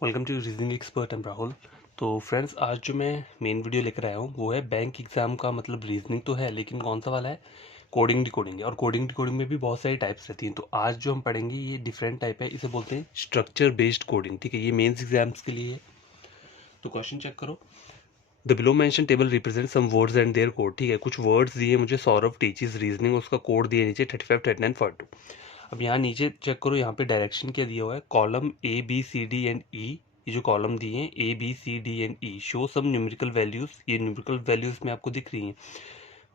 Welcome to reasoning expert am Rahul. तो friends, आज जो मैं मेन वीडियो लेकर आया हूँ वो है बैंक एग्जाम का। मतलब रीजनिंग तो है लेकिन कौन सा वाला है, कोडिंग डिकोडिंग है। और कोडिंग डिकोडिंग में भी बहुत सारी टाइप्स रहती हैं। तो आज जो हम पढ़ेंगे ये डिफरेंट टाइप है, इसे बोलते हैं स्ट्रक्चर बेस्ड कोडिंग। ठीक है, ये मेंस एग्जाम्स के लिए है। तो क्वेश्चन चेक करो। The below mention table represent some words and their code. ठीक है, कुछ वर्ड्स दिए मुझे, सौरभ टीचेस रीजनिंग, उसका कोड दिए नीचे 35, 39, 42। अब यहाँ नीचे चेक करो, यहाँ पे डायरेक्शन क्या दिया हुआ है, column A B C D and E. ये जो कॉलम दिए हैं A B C D and E, show some numerical values. ये न्यूमेरिकल वैल्यूज में आपको दिख रही हैं।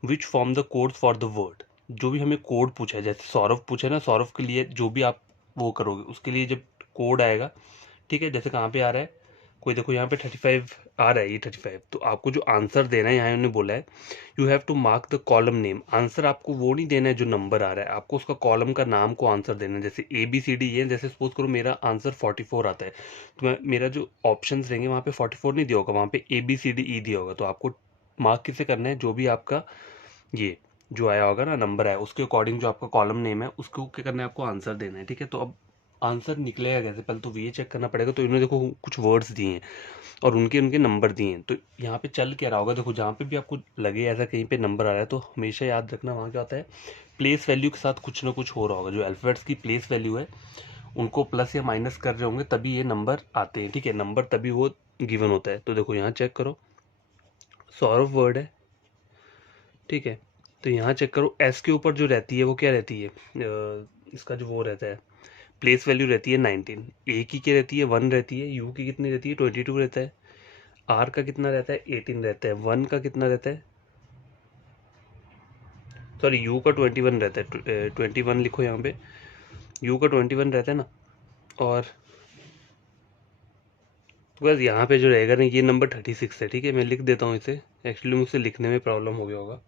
Which form the code for the word. जो भी हमें कोड पूछा है, जैसे सौरभ पूछा है ना, सौरभ के लिए जो भी आप वो करोगे उसके लिए जब कोड आएगा, ठीक है, जैसे कहाँ पे आ रहा है, कोई देखो यहाँ पे 35 आ रहा है, ये 35। तो आपको जो आंसर देना है, यहाँ उन्होंने बोला है you have to mark the column name. Answer आपको वो नहीं देना है जो नंबर आ रहा है, आपको उसका कॉलम का नाम को आंसर देना है। जैसे ए बी सी डी ये, जैसे सपोज करो मेरा आंसर 44 आता है, तो मेरा जो ऑप्शन रहेंगे वहाँ पे 44 नहीं दिया होगा, वहाँ पे ए बी सी डी ई दिया होगा। तो आपको मार्क किसे करना है, जो भी आपका ये जो आया होगा ना, नंबर आया, उसके अकॉर्डिंग जो आपका कॉलम नेम है उसको क्या करना है, आपको आंसर देना है। ठीक है, तो अब आंसर निकलेगा कैसे, पहले तो ये चेक करना पड़ेगा। तो इन्होंने देखो कुछ वर्ड्स दिए हैं और उनके उनके नंबर दिए हैं। तो यहाँ पे चल क्या रहा होगा, देखो जहाँ पे भी आपको लगे ऐसा कहीं पे नंबर आ रहा है तो हमेशा याद रखना वहाँ क्या होता है, प्लेस वैल्यू के साथ कुछ ना कुछ हो रहा होगा। जो अल्फाबेट्स की प्लेस वैल्यू है उनको प्लस या माइनस कर रहे होंगे तभी ये नंबर आते हैं। ठीक है, नंबर तभी वो गिवन होता है। तो देखो यहाँ चेक करो, सौरभ वर्ड है, ठीक है। तो यहाँ चेक करो, एस के ऊपर जो रहती है वो क्या रहती है, इसका जो वो रहता है प्लेस वैल्यू रहती है 19। ए की क्या रहती है 1 रहती है, यू की कितनी रहती है 22 रहता है, आर का कितना रहता है 18 रहता है, वन का कितना रहता है, सॉरी यू का 21 रहता है, 21 लिखो यहाँ पे, यू का 21 रहता है ना। और तो बस यहाँ पे जो रहेगा ना, ये नंबर 36 है। ठीक है, मैं लिख देता हूँ इसे, एक्चुअली मुझसे लिखने में प्रॉब्लम हो गया होगा।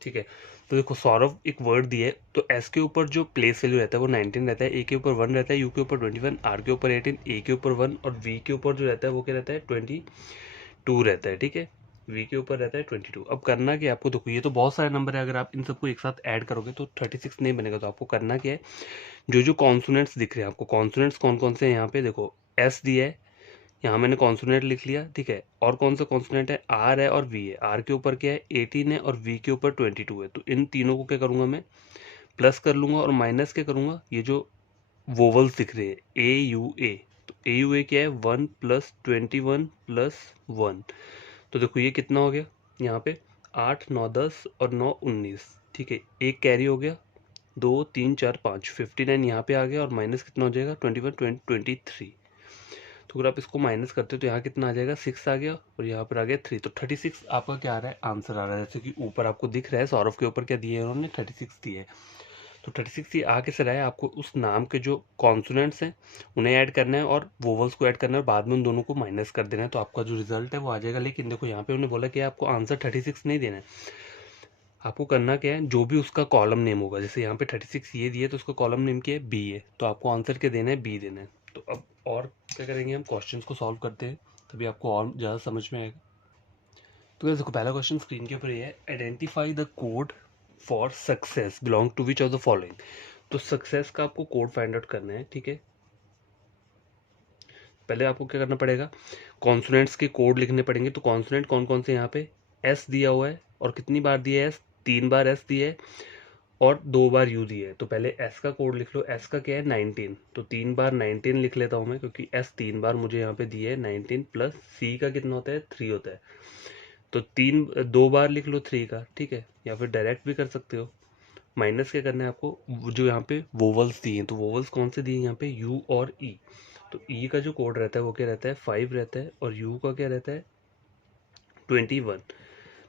ठीक है, तो देखो सौरभ एक वर्ड दिया है, तो एस के ऊपर जो प्लेस वैल्यू रहता है वो 19 रहता है, ए के ऊपर 1 रहता है, यू के ऊपर 21, आर के ऊपर 18, ए के ऊपर 1 और वी के ऊपर जो रहता है वो क्या रहता है 22 रहता है। ठीक है, वी के ऊपर रहता है 22। अब करना क्या है आपको, देखो ये तो बहुत सारे नंबर है, अगर आप इन सबको एक साथ ऐड करोगे तो 36 नहीं बनेगा। तो आपको करना क्या है, जो जो कॉन्सोनेंट्स दिख रहे हैं आपको, कॉन्सोनेंट्स कौन कौन से हैं यहाँ पे, देखो एस दिया है, यहाँ मैंने कॉन्सोनेंट लिख लिया। ठीक है, और कौन सा कॉन्सोनेंट है, आर है और वी है। आर के ऊपर क्या है 18 है और वी के ऊपर 22 है। तो इन तीनों को क्या करूँगा मैं, प्लस कर लूँगा और माइनस क्या करूँगा, ये जो वोवल्स दिख रहे हैं ए यू ए, तो ए यू ए क्या है 1 + 21 + 1। तो देखो ये कितना हो गया, यहाँ पे 8 9 10 और 9 19। ठीक है, एक कैरी हो गया, 2 3 4 5 59 यहाँ पे आ गया और माइनस कितना हो जाएगा 21 23। तो अगर आप इसको माइनस करते हो तो यहाँ कितना आ जाएगा 6 आ गया और यहाँ पर आ गया 3। तो 36 आपका क्या आ रहा है, आंसर आ रहा है। जैसे कि ऊपर आपको दिख रहा है, सौरभ के ऊपर क्या दिए हैं उन्होंने 36 दिए है। तो 36 ये आ कैसे रहा है, आपको उस नाम के जो कॉन्सोनेंट्स हैं उन्हें ऐड करना है और वोवल्स को ऐड करना है और बाद में उन दोनों को माइनस कर देना है। तो आपका जो रिजल्ट है वो आ जाएगा। लेकिन देखो यहाँ पे उन्होंने बोला कि आपको आंसर 36 नहीं देना है, आपको करना क्या है, जो भी उसका कॉलम नेम होगा, जैसे यहाँ पे 36 ये दिए तो उसका कॉलम नेम क्या है बी है, तो आपको आंसर क्या देना है, बी देना है। तो अब और क्या करेंगे, हम क्वेश्चंस को सॉल्व करते हैं, तभी आपको और ज़्यादा समझ में आएगा। तो देखो पहला क्वेश्चन स्क्रीन के ऊपर ये है, identify the code for success belong to which of the following. तो सक्सेस का आपको कोड फाइंड आउट करना है। ठीक है, पहले आपको क्या करना पड़ेगा, कॉन्सोनेंट्स के कोड लिखने पड़ेंगे। तो कॉन्सोनेंट कौन कौन से, यहाँ पे एस दिया हुआ है और कितनी बार दिया है एस, 3 बार एस दिया है और 2 बार यू दिया है। तो पहले एस का कोड लिख लो, एस का क्या है 19, तो 3 बार 19 लिख लेता हूँ मैं, क्योंकि एस 3 बार मुझे यहाँ पे दिया है 19 प्लस सी का कितना होता है 3 होता है। तो 2 बार लिख लो 3 का। ठीक है, या फिर डायरेक्ट भी कर सकते हो। माइनस क्या करना है आपको, जो यहाँ पे वोवल्स दिए हैं, तो वोवल्स कौन से दिए हैं यहाँ पे, यू और ई। तो ई का जो कोड रहता है वो क्या रहता है 5 रहता है और यू का क्या रहता है 21।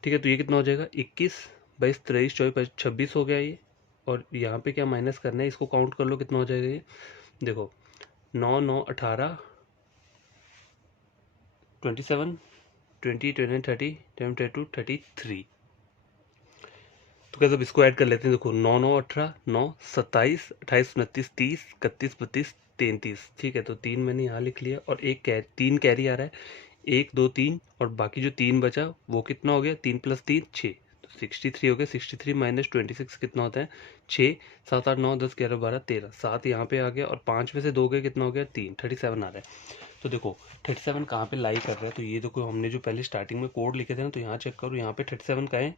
ठीक है, तो ये कितना हो जाएगा 21 22 23 24 26 हो गया ये। और यहाँ पे क्या माइनस करना है, इसको काउंट कर लो कितना हो जाएगा ये, देखो 9 9 18 27 20 29 30 22 33। तो कैसे अब इसको ऐड कर लेते हैं, देखो 9 9 18 9 27 28 29 30 31 32 33। ठीक है, तो 3 मैंने यहाँ लिख लिया और एक 3 कैरी आ रहा है, 1 2 3 और बाकी जो 3 बचा वो कितना हो गया, 3 + 3 6, तो 63 हो गया। 63 - 26 कितना होता है 6, 7 8 9 10 11 12 13, 7 यहाँ पे आ गया और 5 में से 2 गए कितना हो गया 3, 37 आ रहा है। तो देखो 37 कहाँ पे लाई कर रहा है, तो ये देखो हमने जो पहले स्टार्टिंग में कोड लिखे थे ना, तो यहाँ चेक करो, यहाँ पे 37 का है,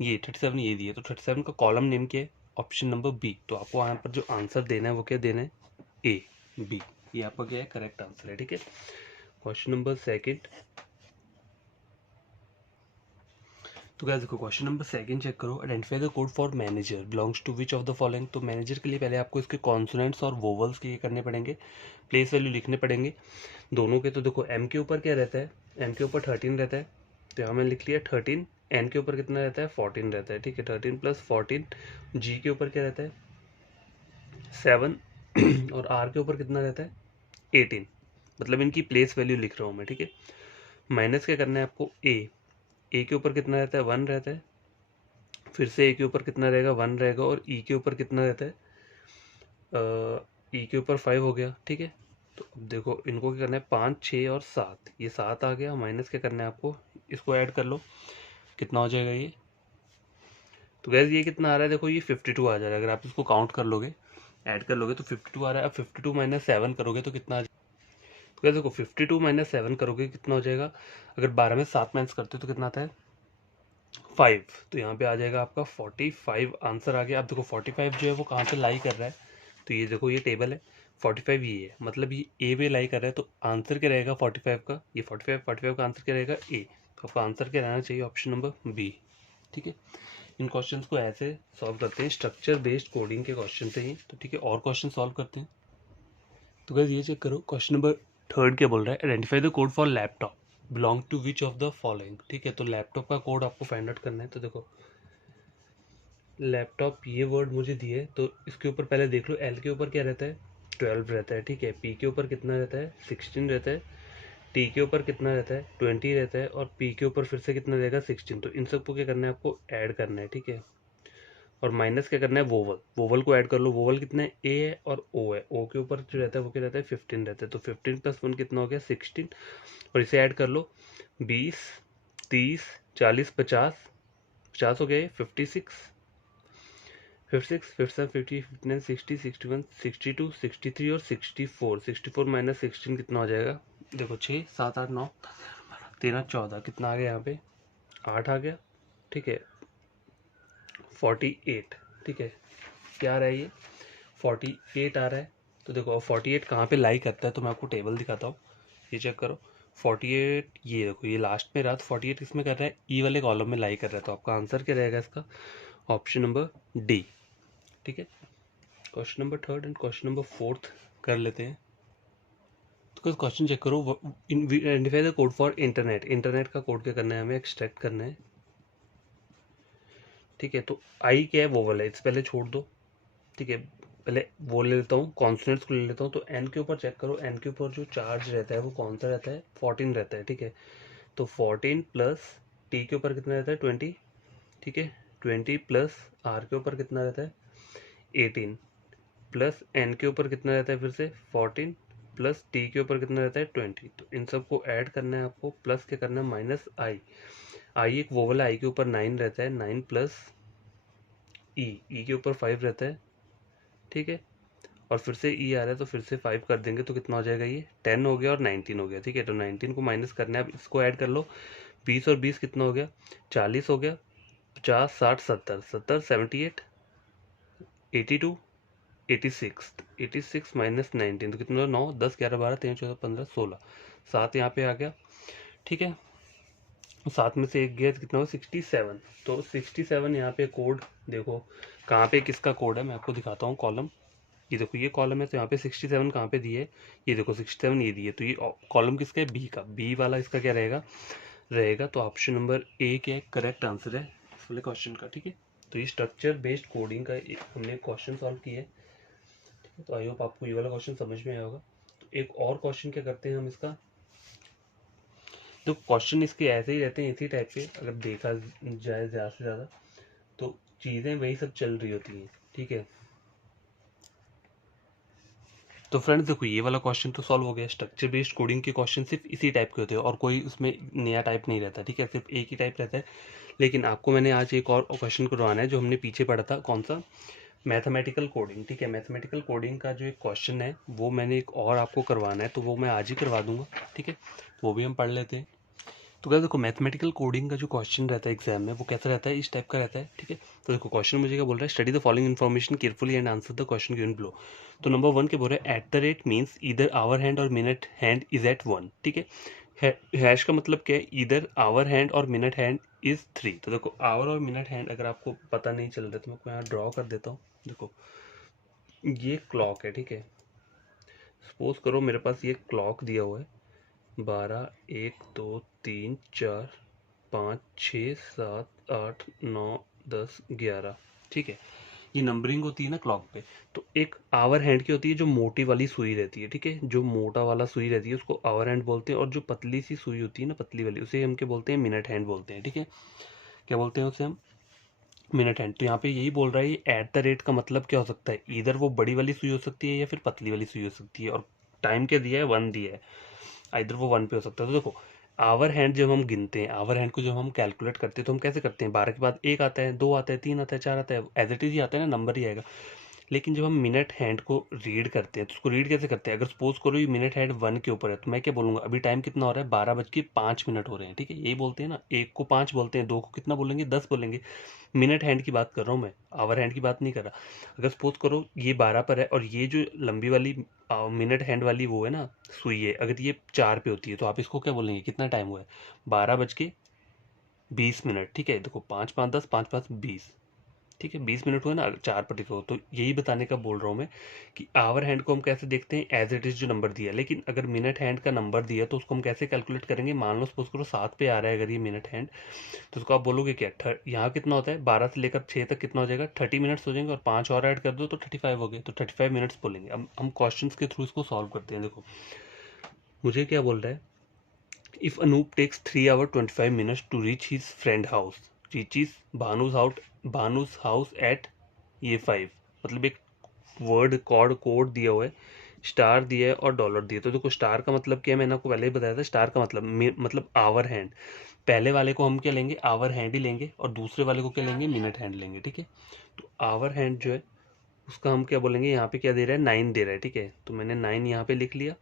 ये 37 ये दिए, तो 37 का कॉलम नेम क्या है, ऑप्शन नंबर बी। तो आपको यहाँ पर जो आंसर देना है वो क्या देना है, ए बी, ये आपका क्या है करेक्ट आंसर है। ठीक है, क्वेश्चन नंबर सेकंड। तो गाइस देखो क्वेश्चन नंबर सेकंड चेक करो, identify the code for manager belongs to which of the following. तो मैनेजर के लिए पहले आपको इसके कॉन्सोनेंट्स और वोवल्स के करने पड़ेंगे, प्लेस वैल्यू लिखने पड़ेंगे दोनों के। तो देखो एम के ऊपर क्या रहता है, एम के ऊपर 13 रहता है, तो यहाँ मैंने लिख लिया 13। एन के ऊपर कितना रहता है, 14 रहता है। ठीक है, 13 + 14। जी के ऊपर क्या रहता है, 7 और आर के ऊपर कितना रहता है, 18। मतलब इनकी प्लेस वैल्यू लिख रहा हूँ मैं। ठीक है, माइनस क्या करना है आपको, ए के ऊपर कितना रहता है, 1 रहता है, फिर से ए के ऊपर कितना रहेगा, 1 रहेगा, और ई के ऊपर कितना रहता है, ई के ऊपर 5 हो गया। ठीक है, तो अब देखो इनको क्या करना है, 5 6 और 7, ये 7 आ गया, माइनस क्या करना है आपको, इसको ऐड कर लो, कितना हो जाएगा ये। तो गैस ये कितना आ रहा है, देखो ये 52 आ जा रहा है, अगर आप इसको काउंट कर लोगे, ऐड कर लोगे तो 52 आ रहा है। अब 52 - 7 करोगे तो कितना आ जाएगा, तो गैस देखो 52 - 7 करोगे कितना हो जाएगा, अगर 12 में 7 माइनस करते हो तो कितना आता है, 5। तो यहाँ पे आ जाएगा आपका 45 आंसर आ गया। अब देखो 45 जो है वो कहाँ पे लाई कर रहा है, तो ये देखो ये टेबल है, 45 ये है, मतलब ये ए पे लाई कर रहा है, तो आंसर क्या रहेगा 45 का, ये 45 का आंसर क्या रहेगा, ए। तो आपका आंसर क्या रहना चाहिए, ऑप्शन नंबर बी। ठीक है, इन क्वेश्चंस को ऐसे सॉल्व करते हैं, स्ट्रक्चर बेस्ड कोडिंग के क्वेश्चन से ही। तो ठीक है, और क्वेश्चन सॉल्व करते हैं। तो गाइस ये चेक करो, क्वेश्चन नंबर थर्ड क्या बोल रहा है, identify the code for laptop belong to which of the following. ठीक है, तो लैपटॉप का कोड आपको फाइंड आउट करना है। तो देखो लैपटॉप ये वर्ड मुझे दिए, तो इसके ऊपर पहले देख लो, एल के ऊपर क्या रहता है, 12 रहता है। ठीक है, पी के ऊपर कितना रहता है, 16 रहता है, टी के ऊपर कितना रहता है, 20 रहता है, और पी के ऊपर फिर से कितना रहेगा, 16। तो इन सबको क्या करना है, आपको ऐड करना है। ठीक है, और माइनस क्या करना है, वोवल, वोवल को ऐड कर लो। वोवल कितना है, ए है और ओ है, ओ के ऊपर जो रहता है वो क्या रहता है, 15 रहता है। तो 15 + 1 कितना हो गया, 16, और इसे ऐड कर लो, 20 30 40 50, 50 हो गया ये, 56 56 57 50 59 60 61 62 63 और 64। 64 - 16 कितना हो जाएगा, देखो 6 7 8 9 13 14, कितना आ गया यहाँ पे, 8 आ गया। ठीक है, 48। ठीक है, क्या आ रहा है ये, 48 आ रहा है। तो देखो 48 कहाँ पे लाई करता है, तो मैं आपको टेबल दिखाता हूँ, ये चेक करो। 48 ये देखो, ये लास्ट में रहा, तो 48 इसमें कर रहा है, ई वाले कॉलम में लाई कर रहा है। तो आपका आंसर क्या रहेगा इसका, ऑप्शन नंबर डी। ठीक है, question number third and question number fourth कर लेते हैं। तो क्वेश्चन चेक करो, identify the code for internet. Internet का कोड क्या करना है, हमें एक्सट्रैक्ट करना है। ठीक है, तो आई क्या है, वोवल है, इस पहले छोड़ दो। ठीक है, पहले वो ले लेता हूँ, कॉन्सोनेंट्स को ले लेता हूँ। तो एन के ऊपर चेक करो, एन के ऊपर जो चार्ज रहता है वो कौन सा रहता है, 14 रहता है। ठीक है, तो 14 प्लस टी के ऊपर कितना रहता है, 20। ठीक है, 20 प्लस आर के ऊपर कितना रहता है, 18, प्लस एन के ऊपर कितना रहता है, फिर से 14, प्लस टी के ऊपर कितना रहता है, 20। तो इन सबको ऐड करना है आपको, प्लस क्या करना है, माइनस आई। आई एक वोवल है, आई के ऊपर 9 रहता है, 9 प्लस ई के ऊपर 5 रहता है। ठीक है, और फिर से ई आ रहा है, तो फिर से 5 कर देंगे तो कितना हो जाएगा, ये 10 हो गया और 19 हो गया। ठीक है, तो 19 को माइनस करना है, अब इसको ऐड कर लो, 20 और 20 कितना हो गया, 40 हो गया, 50 60 70 70 78 82 86, 86 - 19 तो कितना, 9 10 11 12 13 14 15 16, 7 यहाँ पे आ गया। ठीक है, 7 में से एक गया तो कितना हो, 67। तो 67 यहाँ पे कोड देखो कहाँ पे किसका कोड है, मैं आपको दिखाता हूँ कॉलम। ये देखो ये कॉलम है, तो यहाँ पे 67 कहाँ पे दिए, ये देखो 67 ये दिए, तो ये कॉलम किसका है, बी का, बी वाला इसका क्या रहेगा रहेगा। तो ऑप्शन नंबर ए क्या करेक्ट आंसर है इस वाले क्वेश्चन का। ठीक है, तो ये स्ट्रक्चर बेस्ड कोडिंग का हमने क्वेश्चन सॉल्व किया है। तो आई होप आपको ये वाला क्वेश्चन समझ में आया होगा। तो एक और क्वेश्चन क्या करते हैं हम इसका, तो क्वेश्चन इसके ऐसे ही रहते हैं, इसी टाइप के, अगर देखा जाए ज़्यादा से ज़्यादा तो चीज़ें वही सब चल रही होती हैं। ठीक है, तो फ्रेंड्स देखो ये वाला क्वेश्चन तो सॉल्व हो गया। स्ट्रक्चर बेस्ड कोडिंग के क्वेश्चन सिर्फ इसी टाइप के होते हैं और कोई उसमें नया टाइप नहीं रहता। ठीक है, सिर्फ एक ही टाइप रहता है। लेकिन आपको मैंने आज एक और क्वेश्चन करवाना है जो हमने पीछे पढ़ा था, कौन सा, मैथमेटिकल कोडिंग, ठीक है। मैथमेटिकल कोडिंग का जो एक क्वेश्चन है वो मैंने एक और आपको करवाना है, तो वो मैं आज ही करवा दूंगा, ठीक है। वो भी हम पढ़ लेते हैं। तो क्या देखो, मैथमेटिकल कोडिंग का जो क्वेश्चन रहता है एग्जाम में वो कैसा रहता है, इस टाइप का रहता है, ठीक है। तो देखो क्वेश्चन मुझे क्या बोल रहा है, study the following information carefully and answer the question given below. तो नंबर 1 के बोल रहे हैं at the rate means either hour hand और मिनट हैंड इज एट 1, ठीक है। हैश का मतलब क्या है, ईदर आवर हैंड और मिनट हैंड इज 3। तो देखो आवर और मिनट हैंड अगर आपको पता नहीं चल रहा तो मैं यहाँ ड्रॉ कर देता हूँ। देखो ये क्लॉक है, ठीक है। सपोज करो मेरे पास ये क्लॉक दिया हुआ है 12, 1, 2, 3, 4, 5, 6, 7, 8, 9, 10, 11, ठीक है। ये नंबरिंग होती है ना क्लॉक पे। तो एक आवर हैंड की होती है जो मोटी वाली सुई रहती है, ठीक है। जो मोटा वाला सुई रहती है उसको आवर हैंड बोलते हैं, और जो पतली सी सुई होती है ना, पतली वाली, उसे हम क्या बोलते हैं, मिनट हैंड बोलते हैं, ठीक है। क्या बोलते हैं उसे हम, मिनट हैंड। तो यहाँ पे यही बोल रहा है, ये एट द रेट का मतलब क्या हो सकता है, इधर वो बड़ी वाली सुई हो सकती है या फिर पतली वाली सुई हो सकती है, और टाइम क्या दिया है, 1 दिया है, इधर वो 1 पे हो सकता है। तो देखो आवर हैंड जब हम गिनते हैं, आवर हैंड को जब हम कैलकुलेट करते हैं तो हम कैसे करते हैं, 12 के बाद 1 आता है, 2 आता है, 3 आता है, 4 आता है, एज इट इज ही आता है ना, नंबर ही आएगा। लेकिन जब हम मिनट हैंड को रीड करते हैं तो उसको रीड कैसे करते हैं, अगर सपोज करो ये मिनट हैंड 1 के ऊपर है तो मैं क्या बोलूंगा, अभी टाइम कितना हो रहा है, 12:05 हो रहे हैं, ठीक है। यही बोलते हैं ना, 1 को 5 बोलते हैं, 2 को कितना बोलेंगे, 10 बोलेंगे। मिनट हैंड की बात कर रहा हूँ मैं, आवर हैंड की बात नहीं कर रहा। अगर सपोज करो ये 12 पर है और ये जो लंबी वाली मिनट हैंड वाली वो है ना सुई है, अगर ये 4 पे होती है तो आप इसको क्या बोलेंगे, कितना टाइम हुआ है, 12:20, ठीक है। देखो 5, 5, 10, 5, 5, 20, ठीक है, 20 मिनट हुए ना 4 पर टिको। तो यही बताने का बोल रहा हूँ मैं कि आवर हैंड को हम कैसे देखते हैं, एज इट इज जो नंबर दिया है। लेकिन अगर मिनट हैंड का नंबर दिया तो उसको हम कैसे कैलकुलेट करेंगे, मान लो सपोज करो 7 पे आ रहा है अगर ये मिनट हैंड, तो उसको आप बोलोगे क्या, यहाँ कितना होता है, 12 से लेकर 6 तक कितना हो जाएगा, 30 मिनट्स हो जाएंगे, और 5 और ऐड कर दो तो 35 हो गए, तो 35 मिनट्स बोलेंगे। अब हम क्वेश्चन के थ्रू इसको सॉल्व करते हैं। देखो मुझे क्या बोल रहा है, if Anoop takes 3 hours 25 minutes to reach his friend house, reaches Bhanuj house at ये 5, मतलब एक वर्ड कोड दिया हुआ है, स्टार दिया है और डॉलर दिया है। तो देखो स्टार का मतलब क्या है, मैंने आपको पहले ही बताया था, स्टार का मतलब आवर हैंड। पहले वाले को हम क्या लेंगे, आवर हैंड ही लेंगे, और दूसरे वाले को क्या लेंगे, मिनट हैंड लेंगे, ठीक है। तो आवर हैंड जो है उसका हम क्या बोलेंगे, यहाँ पे क्या दे रहा है, 9 दे रहा है, ठीक है। तो मैंने 9 यहाँ पे लिख लिया,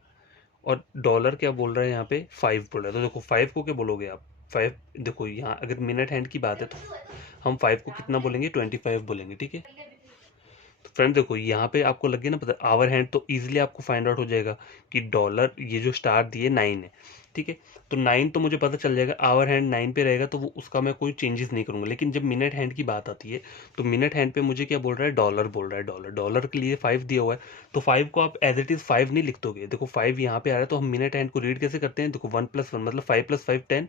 और डॉलर क्या बोल रहा है यहाँ पे, 5 बोल रहा है। तो देखो 5 को क्या बोलोगे आप, 5, देखो यहाँ अगर मिनट हैंड की बात है तो हम 5 को कितना बोलेंगे, 25 बोलेंगे, ठीक है। तो फ्रेंड देखो यहाँ पे आपको लगे ना पता, आवर हैंड तो इजीली आपको फाइंड आउट हो जाएगा कि डॉलर ये जो स्टार दिए 9 है, ठीक है। तो 9 तो मुझे पता चल जाएगा, आवर हैंड 9 पे रहेगा तो वो उसका मैं कोई चेंजेस नहीं करूंगा। लेकिन जब मिनट हैंड की बात आती है तो मिनट हैंड पे मुझे क्या बोल रहा है, डॉलर बोल रहा है, डॉलर डॉलर के लिए 5 दिया हुआ है। तो 5 को आप एज इट इज 5 नहीं लिख दोगे, देखो 5 यहाँ पे आ रहा है, तो हम मिनट हैंड को रीड कैसे करते हैं, देखो 1+1 मतलब 5 + 5 10,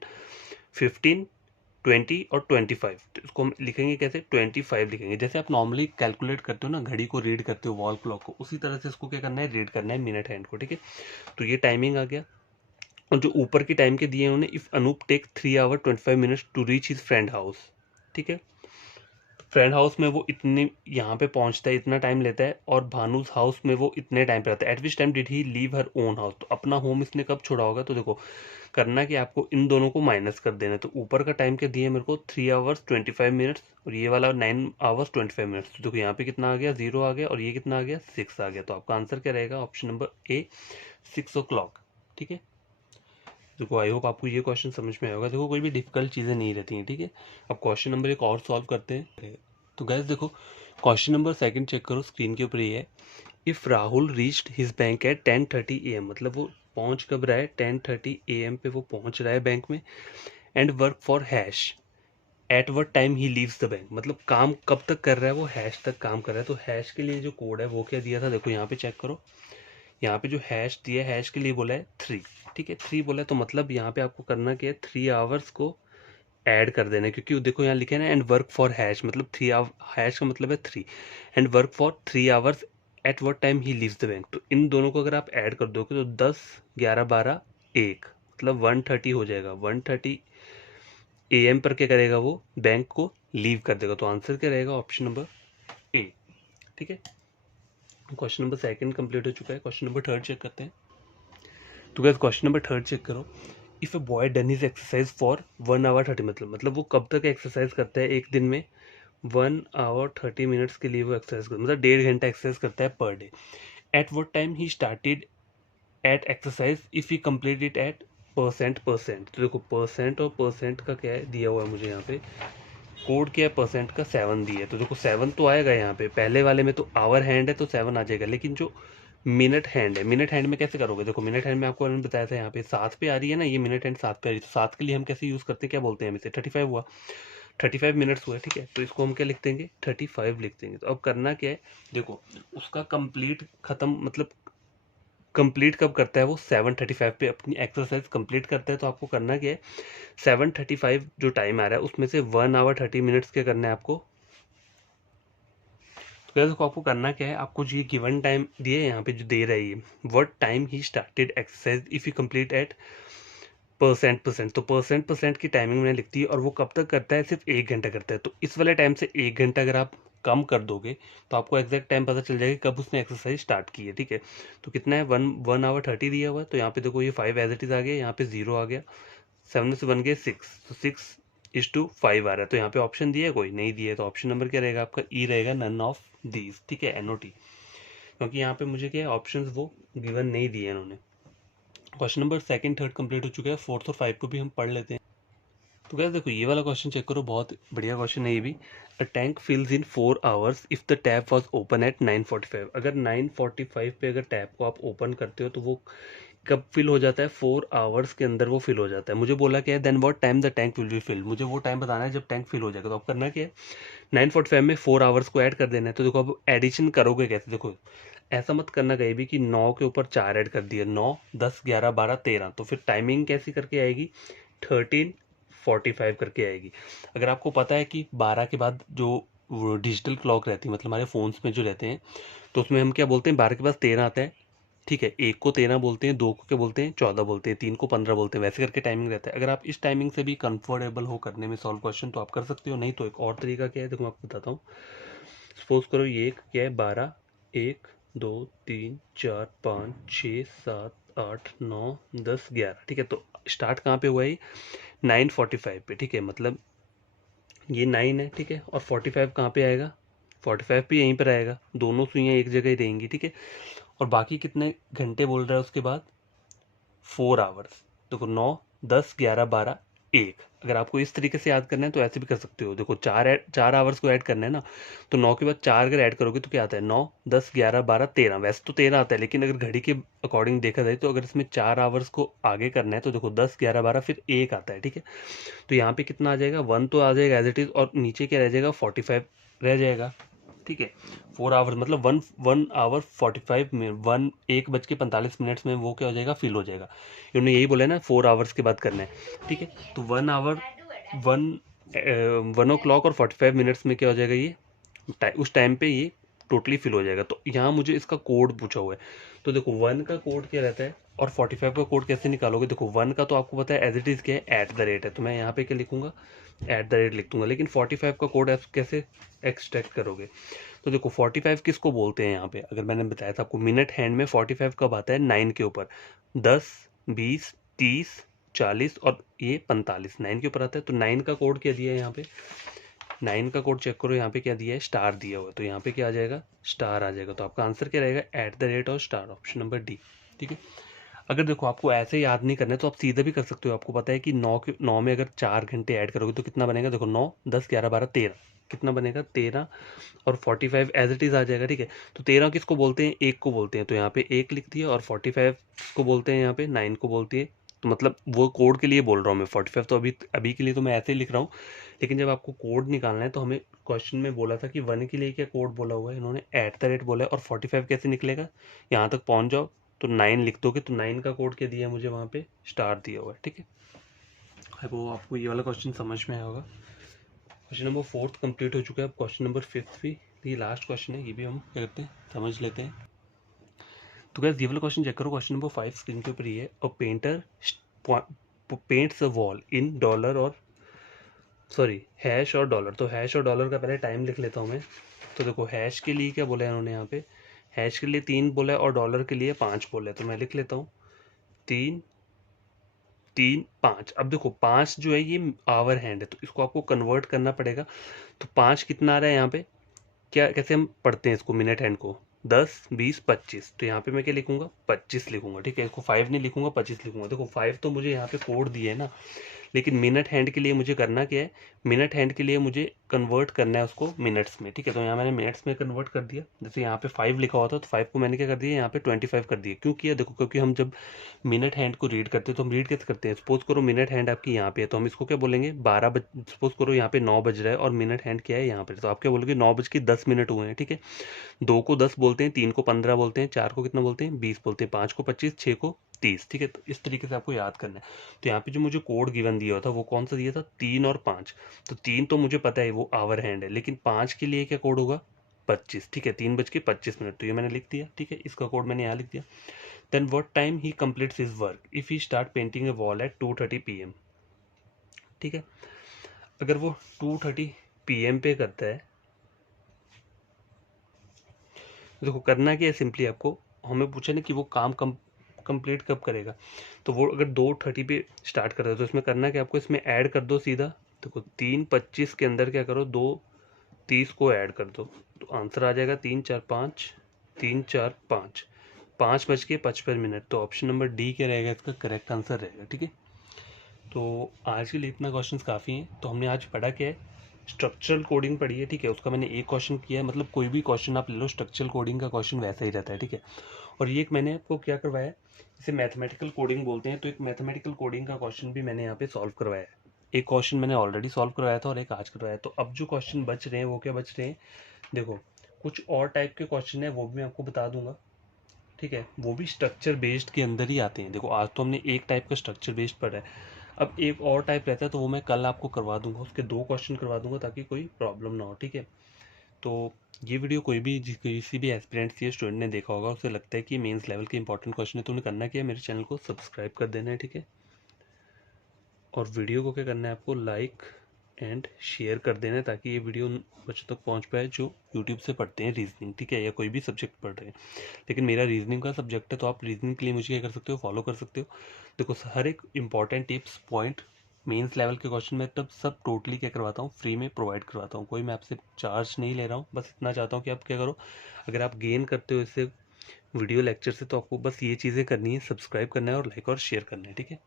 15, 20 और 25। तो इसको हम लिखेंगे कैसे, 25 लिखेंगे, जैसे आप नॉर्मली कैलकुलेट करते हो ना, घड़ी को रीड करते हो, वॉल क्लॉक को, उसी तरह से इसको क्या करना है, रीड करना है मिनट हैंड को, ठीक है। तो ये टाइमिंग आ गया। और जो ऊपर के टाइम के दिए उन्होंने, if Anoop take 3 hours 25 minutes to reach his friend house, ठीक है। फ्रेंड हाउस में वो इतने यहाँ पे पहुंचता है, इतना टाइम लेता है, और भानुस हाउस में वो इतने टाइम पे रहता है। Eight which time did he leave her own house, तो अपना होम इसने कब छोड़ा होगा। तो देखो करना कि आपको इन दोनों को माइनस कर देना है। तो ऊपर का टाइम क्या दिया मेरे को, 3 hours 25 minutes, और ये वाला 9 hours 25 minutes। तो देखो यहाँ पे कितना आ गया, 0 आ गया, और ये कितना आ गया, 6 आ गया। तो आपका आंसर क्या रहेगा, ऑप्शन नंबर ए, 6 o'clock, ठीक है। देखो आई होप आपको ये क्वेश्चन समझ में आएगा। देखो कोई भी डिफिकल्ट चीज़ें नहीं रहती हैं, ठीक है। अब क्वेश्चन नंबर एक और सॉल्व करते हैं। तो गैस देखो क्वेश्चन नंबर सेकंड चेक करो, स्क्रीन के ऊपर ये है, if Rahul reached his bank at 10:30 AM, मतलब वो पहुंच कब रहा है, 10:30 AM पे वो पहुंच रहा है बैंक में, and work for hash at what time he leaves the bank, मतलब काम कब तक कर रहा है वो, हैश तक काम कर रहा है। तो हैश के लिए जो कोड है वो क्या दिया था, देखो यहाँ पे चेक करो, यहाँ पे जो हैश दिया है, हैश के लिए बोला है 3, ठीक है, 3 बोला है। तो मतलब यहाँ पे आपको करना क्या है, 3 आवर्स को ऐड कर देना है, क्योंकि देखो यहाँ लिखे ना, एंड वर्क फॉर हैश, मतलब 3 आवर, हैश का मतलब है 3, and work for 3 hours at what time he leaves the bank. तो इन दोनों को अगर आप ऐड कर दोगे तो 10, 11, 12, 1, मतलब 1:30 हो जाएगा। 1:30 AM पर क्या करेगा वो, बैंक को लीव कर देगा। तो आंसर क्या रहेगा, ऑप्शन नंबर ए, ठीक है। क्वेश्चन नंबर सेकंड कंप्लीट हो चुका है। क्वेश्चन नंबर थर्ड चेक करते हैं। तो guys question number third check करो, if a boy done his exercise for 1 hour 30, मतलब वो कब तक एक्सरसाइज करता है एक दिन में, 1 आवर 30 मिनट्स के लिए वो एक्सरसाइज कर, मतलब 1.5 घंटा एक्सरसाइज करता है per day. At what time he started at exercise if he complete it at percent. तो देखो परसेंट और परसेंट का क्या है दिया हुआ है मुझे यहाँ पे, कोड क्या है परसेंट का 7 दिया है, तो देखो 7 तो आएगा यहाँ पे, पहले वाले में तो आवर हैंड है तो 7 आ जाएगा, लेकिन जो मिनट हैंड है, मिनट हैंड में कैसे करोगे, देखो मिनट हैंड में आपको मैंने बताया था यहाँ पे 7 पे आ रही है ना, ये मिनट हैंड 7 पे आ रही है, तो 7 के लिए हम कैसे यूज़ करते हैं, क्या बोलते हैं हम इसे, 35 हुआ, 35 मिनट्स हुआ, ठीक है, तो इसको हम क्या लिख देंगे 35 लिख देंगे। तो अब करना क्या है, देखो उसका कंप्लीट खत्म, मतलब कंप्लीट कब करता है वो 7:35 पे अपनी एक्सरसाइज कंप्लीट करता है, तो आपको करना क्या है 7:35 जो टाइम आ रहा है उसमें से 1 आवर 30 मिनट्स क्या करना है आपको। तो क्या देखो आपको करना क्या है, आपको जो ये गिवन टाइम दिए यहाँ पे जो दे रही है, what time he started exercise if you complete at percent, तो परसेंट की टाइमिंग मैंने लिखती है, और वो कब तक करता है, सिर्फ 1 घंटा करता है, तो इस वाले टाइम से 1 घंटा अगर आप कम कर दोगे तो आपको एग्जैक्ट टाइम पता चल जाएगा कब उसने एक्सरसाइज स्टार्ट की है, ठीक है। तो कितना है 1 आवर 30 दिया हुआ है, तो यहाँ पे देखो ये 5 एज इट इज आ गया, यहाँ पे 0 आ गया, 7 में से 1 गया 6, तो 6:5 आ रहा है, तो यहाँ पे ऑप्शन दिया है कोई नहीं दिया है, तो ऑप्शन नंबर क्या रहेगा आपका, ई रहेगा, नन ऑफ दीज, ठीक है, NOT, क्योंकि यहाँ पे मुझे क्या है ऑप्शन वो गिवन नहीं दिए इन्होंने। Question number second third complete हो चुका है, फोर्थ और 5 को भी हम पढ़ लेते हैं। तो क्या देखो ये वाला क्वेश्चन चेक करो, बहुत बढ़िया क्वेश्चन है ये भी। A tank fills in 4 hours if the tap was open at 9:45। अगर 9:45 पे अगर टैप को आप ओपन करते हो तो वो कब फिल हो जाता है, 4 आवर्स के अंदर वो फिल हो जाता है। मुझे बोला क्या है, then what time the tank will be filled, मुझे वो टाइम बताना है जब टैंक फिल हो जाएगा। तो आप करना क्या है 9:45 में 4 आवर्स को ऐड कर देना है। तो देखो अब एडिशन करोगे कैसे, देखो ऐसा मत करना कहीं भी कि 9 के ऊपर 4 ऐड कर दिया, 9 10 11 12 13, तो फिर टाइमिंग कैसी करके आएगी 13:45 करके आएगी। अगर आपको पता है कि 12 के बाद जो डिजिटल क्लॉक रहती है, मतलब हमारे फ़ोन्स में जो रहते हैं, तो उसमें हम क्या बोलते हैं 12 के पास 13 आता है, ठीक है, 1 को 13 बोलते हैं, 2 को क्या बोलते हैं 14 बोलते हैं, 3 को 15 बोलते हैं, वैसे करके टाइमिंग रहता है। अगर आप इस टाइमिंग से भी कंफर्टेबल हो करने में सॉल्व क्वेश्चन तो आप कर सकते हो, नहीं तो एक और तरीका क्या है देखो मैं आपको बताता हूँ। सपोज करो ये क्या है 12 1 2 3 4 5 6 7 8 9 10 11, ठीक है, तो स्टार्ट कहाँ पे हुआ है 9:45 पे, ठीक है, मतलब ये 9 है, ठीक है, और 45 कहाँ पे आएगा, 45 भी यहीं पर आएगा, दोनों सुइयाँ एक जगह ही रहेंगी, ठीक है। और बाकी कितने घंटे बोल रहा है उसके बाद 4 आवर्स, देखो 9 10 11 12 1। अगर आपको इस तरीके से याद करना है तो ऐसे भी कर सकते हो, देखो 4 आवर्स को ऐड करना है ना, तो 9 के बाद 4 अगर ऐड करोगे तो क्या आता है 9 10 11 12 13, वैसे तो 13 आता है, लेकिन अगर घड़ी के अकॉर्डिंग देखा जाए तो अगर इसमें 4 आवर्स को आगे करना है तो देखो 10 11 12 फिर 1 आता है, ठीक है। तो यहाँ पे कितना आ जाएगा 1 तो आ जाएगा एज इट इज, और नीचे क्या रह जाएगा 45 रह जाएगा, ठीक है। 4 आवर्स मतलब 1 आवर 45 में 1:45 में वो क्या हो जाएगा फिल हो जाएगा। इन्होंने यही बोला है ना 4 आवर्स के बाद करना है, ठीक है। तो 1 आवर 1 o'clock और 45 मिनट्स में क्या हो जाएगा ये उस टाइम पे ये टोटली फिल हो जाएगा। तो यहाँ मुझे इसका कोड पूछा हुआ है, तो देखो 1 का कोड क्या रहता है और 45 का कोड कैसे निकालोगे, देखो 1 का तो आपको पता है एज इट इज़ क्या है @ है, तो मैं यहाँ पे क्या लिखूंगा @ लिख दूंगा, लेकिन 45 का कोड आप कैसे एक्सट्रैक्ट करोगे। तो देखो 45 किसको बोलते हैं यहाँ पे, अगर मैंने बताया था आपको मिनट हैंड में 45 कब आता है 9 के ऊपर, 10 20 30 40 और ये 45 9 के ऊपर आता है। तो 9 का कोड क्या दिया है यहाँ पे, 9 का कोड चेक करो यहाँ पे क्या दिया है स्टार दिया हुआ है, तो यहाँ पे क्या आ जाएगा स्टार आ जाएगा। तो आपका आंसर क्या रहेगा @ और स्टार, ऑप्शन नंबर डी, ठीक है। अगर देखो आपको ऐसे याद नहीं करना है तो आप सीधे भी कर सकते हो, आपको पता है कि 9 में अगर 4 घंटे ऐड करोगे तो कितना बनेगा, देखो 9 10 11 12 13 कितना बनेगा 13 और 45 एज इट इज़ आ जाएगा, ठीक है। तो 13 किसको बोलते हैं 1 को बोलते हैं, तो यहाँ पे 1 लिख दिया, और 45 को बोलते हैं यहाँ पे 9 को बोलती है, तो मतलब वो कोड के लिए बोल रहा हूँ मैं 45, तो अभी अभी के लिए तो मैं ऐसे ही लिख रहा हूँ, लेकिन जब आपको कोड निकालना है तो हमें क्वेश्चन में बोला था कि 1 के लिए क्या कोड बोला हुआ है, इन्होंने @ बोला है, और 45 कैसे निकलेगा यहाँ तक पहुँच जाओ तो 9 लिख दोगे, तो 9 का कोड क्या दिया है मुझे वहाँ पे स्टार दिया हुआ है, ठीक है। वो आपको ये वाला क्वेश्चन समझ में आया होगा। क्वेश्चन नंबर 4 कंप्लीट हो चुका है, अब क्वेश्चन नंबर 5 भी, ये लास्ट क्वेश्चन है, ये भी हम क्या करते हैं समझ लेते हैं। तो गाइस ये वाला क्वेश्चन चेक करो, क्वेश्चन नंबर 5 स्क्रीन के ऊपर ये है, a painter paints a wall in dollar और सॉरी हैश और डॉलर। तो हैश और डॉलर का पहले टाइम लिख लेता हूँ मैं। तो देखो हैश के लिए क्या बोला है उन्होंने यहाँ पे, हैश के लिए 3 बोला है और डॉलर के लिए 5 बोला है, तो मैं लिख लेता हूँ 3 3 5। अब देखो 5 जो है ये आवर हैंड है, तो इसको आपको कन्वर्ट करना पड़ेगा। तो 5 कितना आ रहा है यहाँ पे, क्या कैसे हम पढ़ते हैं इसको मिनट हैंड को, 10 20 25। तो यहाँ पे मैं क्या लिखूंगा, 25 लिखूंगा, ठीक है। इसको 5 नहीं लिखूंगा, 25 लिखूंगा। देखो 5 तो मुझे यहाँ पे कोड दिए है ना, लेकिन मिनट हैंड के लिए मुझे करना क्या है, मिनट हैंड के लिए मुझे कन्वर्ट करना है उसको मिनट्स में, ठीक है। तो यहाँ मैंने मिनट्स में कन्वर्ट कर दिया। जैसे यहाँ पे 5 लिखा हुआ था, तो 5 को मैंने क्या कर दिया, यहाँ पे 25 कर दिया। क्यों किया, देखो क्योंकि हम जब मिनट हैंड को रीड करते हैं तो हम रीड कैसे करते हैं, सपोज करो मिनट हैंड आपकी यहाँ पे है, तो हम इसको क्या बोलेंगे, 12 बज, सपोज करो यहाँ पे 9 बज रहा है और मिनट हैंड क्या है यहाँ पे, तो आप क्या बोलोगे, 9:10 हुए हैं, ठीक है। 2 को 10 बोलते हैं, 3 को 15 बोलते हैं, 4 को कितना बोलते हैं, 20 बोलते हैं, 5 को 25, 6 को 30, ठीक है। तो इस तरीके से आपको याद करना है। तो यहाँ पे जो मुझे कोड गिवन दिया था वो कौन सा दिया था, 3 और 5। तो 3 तो मुझे पता है वो आवर हैंड है, लेकिन 5 के लिए क्या कोड होगा, 25, ठीक है। 3:25। तो ये मैंने लिख दिया, ठीक है। इसका कोड मैंने यहाँ लिख दिया। Then what time he completes his work if he start painting a wall at 2:30 PM, ठीक है। अगर वो 2:30 PM पे करता है, देखो करना क्या है, सिंपली आपको, हमें पूछा ना कि वो काम कंप्लीट कब करेगा। तो वो अगर 2:30 पे स्टार्ट करता है तो इसमें करना क्या, आपको इसमें ऐड कर दो सीधा। देखो 3:25 के अंदर क्या करो, 2:30 को ऐड कर दो, तो आंसर आ जाएगा 3 4 5, 3 4 5, 5:55। तो ऑप्शन नंबर डी क्या रहेगा, इसका करेक्ट आंसर रहेगा, ठीक है। तो आज के लिए इतना क्वेश्चंस काफ़ी हैं। तो हमने आज पढ़ा क्या है, स्ट्रक्चरल कोडिंग पढ़ी है, ठीक है। उसका मैंने एक क्वेश्चन किया है, मतलब कोई भी क्वेश्चन आप ले लो, स्ट्रक्चरल कोडिंग का क्वेश्चन वैसा ही रहता है, ठीक है। और ये एक मैंने आपको क्या करवाया है, इसे मैथमेटिकल कोडिंग बोलते हैं, तो एक मैथमेटिकल कोडिंग का क्वेश्चन भी मैंने यहाँ पे सॉल्व करवाया है। एक क्वेश्चन मैंने ऑलरेडी सॉल्व करवाया था और एक आज करवाया। तो अब जो क्वेश्चन बच रहे हैं वो क्या बच रहे हैं, देखो कुछ और टाइप के क्वेश्चन है वो भी मैं आपको बता दूंगा, ठीक है। वो भी स्ट्रक्चर बेस्ड के अंदर ही आते हैं। देखो आज तो हमने एक टाइप का स्ट्रक्चर बेस्ड पढ़ा है, अब एक और टाइप रहता है, तो वो मैं कल आपको करवा दूंगा, उसके 2 क्वेश्चन करवा दूंगा ताकि कोई प्रॉब्लम ना हो, ठीक है। तो ये वीडियो कोई भी किसी भी एस्पिरेंट या स्टूडेंट ने देखा होगा, उसे लगता है कि मेंस लेवल के इंपॉर्टेंट क्वेश्चन है, तो उन्हें करना क्या है, मेरे चैनल को सब्सक्राइब कर देना है, ठीक है। और वीडियो को क्या करना है, आपको लाइक एंड शेयर कर देना है, ताकि ये वीडियो उन बच्चों तक पहुंच पाए जो यूट्यूब से पढ़ते हैं रीजनिंग, ठीक है, या कोई भी सब्जेक्ट पढ़ रहे हैं। लेकिन मेरा रीजनिंग का सब्जेक्ट है, तो आप रीजनिंग के लिए मुझे क्या कर सकते हो, फॉलो कर सकते हो। देखो हर एक important tips point mains level के क्वेश्चन में तब सब टोटली क्या करवाता हूँ, फ्री में प्रोवाइड करवाता हूँ। कोई मैं आपसे चार्ज नहीं ले रहा हूँ, बस इतना चाहता हूँ कि आप क्या करो, अगर आप गेन करते हो इससे वीडियो लेक्चर से, तो आपको बस ये चीज़ें करनी है, सब्सक्राइब करना है और लाइक और शेयर करना है, ठीक है।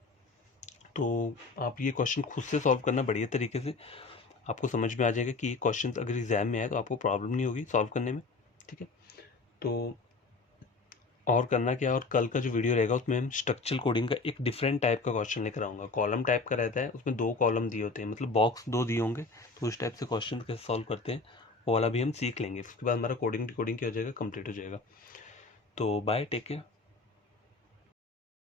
तो आप ये क्वेश्चन खुद से सॉल्व करना बढ़िया तरीके से, आपको समझ में आ जाएगा कि ये क्वेश्चन अगर एग्जाम में आए तो आपको प्रॉब्लम नहीं होगी सॉल्व करने में, ठीक है। तो और करना क्या, और कल का जो वीडियो रहेगा उसमें हम स्ट्रक्चरल कोडिंग का एक डिफरेंट टाइप का क्वेश्चन लेकर आऊँगा। कॉलम टाइप का रहता है, उसमें 2 कॉलम दिए होते हैं, मतलब बॉक्स 2 दिए होंगे, तो उस टाइप से क्वेश्चन कैसे सॉल्व करते हैं वो वाला भी हम सीख लेंगे। उसके बाद हमारा कोडिंग डिकोडिंग क्या हो जाएगा, कंप्लीट हो जाएगा। तो बाय, टेक केयर।